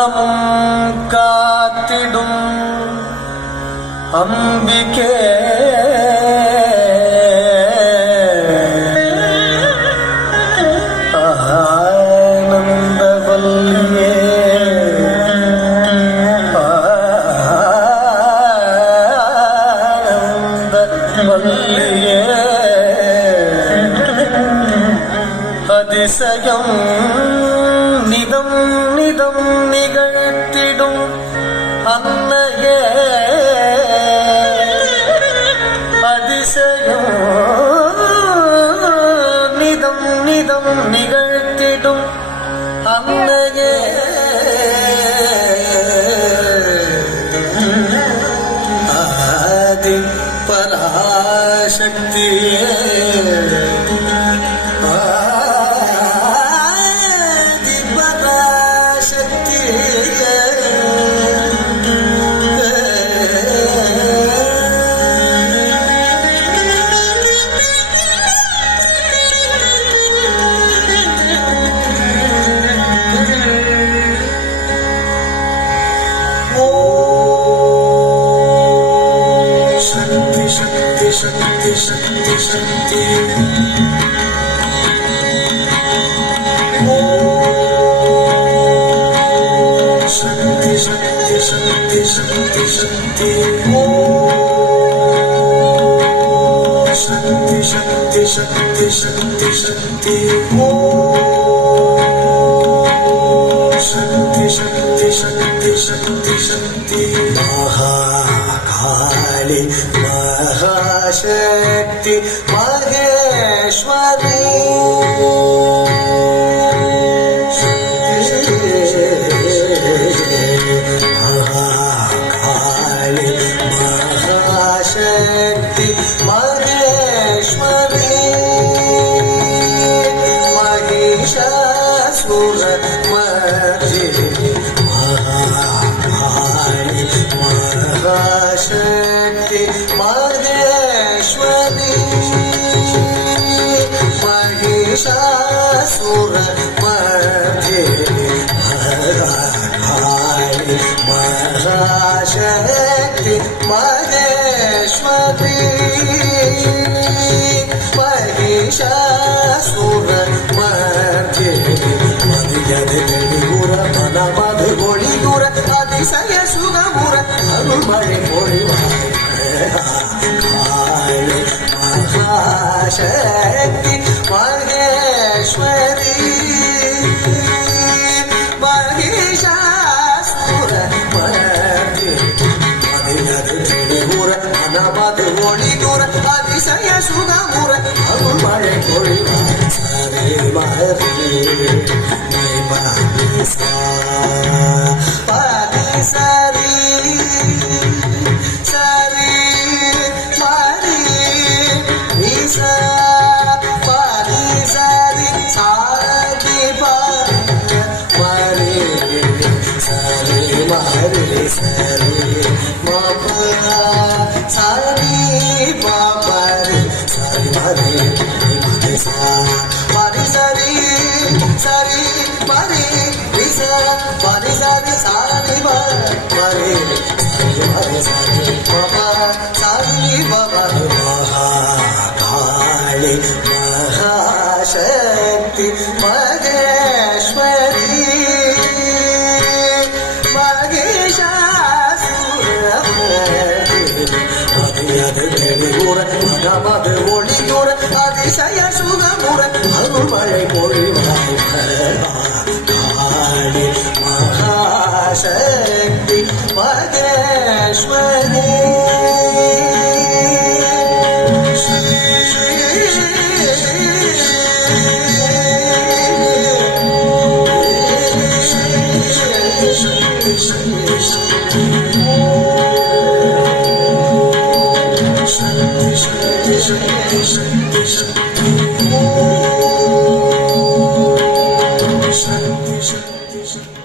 நித்தமும் காத்திடும் அம்பிகே ஆனந்த வல்லியே ஆனந்த வல்லியே அதிசயம் நிதம் நிதம் நிகழ்த்திடும் அன்னையே அதிசயம் நிதம் நிதம் நிகழ்த்திடும் அன்னையே ஆதி பராசக்தியே शक्ति शक्ति शक्ति शक्ति शक्ति शक्ति शक्ति शक्ति शक्ति शक्ति शक्ति शक्ति शक्ति शक्ति शक्ति शक्ति शक्ति शक्ति महाकाली महाशक्ति महेश्वरी महाकाली महाशक्ति महेश्वरी महिषासुर मर्दिनी महाकाली महाशक्ति महेश्वरी महिषासुर मर्दिनी महाकाली महाशक्ति महेश्वरी महिषासुर मर्दिनी मदियद ಬೆಳಿಗುರ ಮನ ಮದ ಗೊಳಿಗುರ அதிசய சுகமுற அருள்மழை பொழிவாய் மகாசக்தி மகேஸ்வரி மகிஷாசுர மதியது ಬೆಳಿಗುರ ಮನ ಮದ ಗೊಳಿಗುರ அதிசய சுகமுற அருள்மழை பொழிவாய் சரே மஹரி Sari, Sari, Mari, Isa, Mari, Sari, Sari, Mari, Sari, Mari, Sari, Mama, Sari, Mama, Sari, Mari, Mari, Mari, Sari, Sari, Mari, Isa, Mari, Sari, Sari, Mari, Mari, Sari, Mama, Sari, Mama, Mahakali, Mahashakti, Maheshwari, Mahishasura, Madhyada Beligura, Madhamada Voligura, Adisaya Sugamura, Alumare Polivai, Mahakali, Mahashakti, Maheshwari. Shakti, Shakti, Shakti.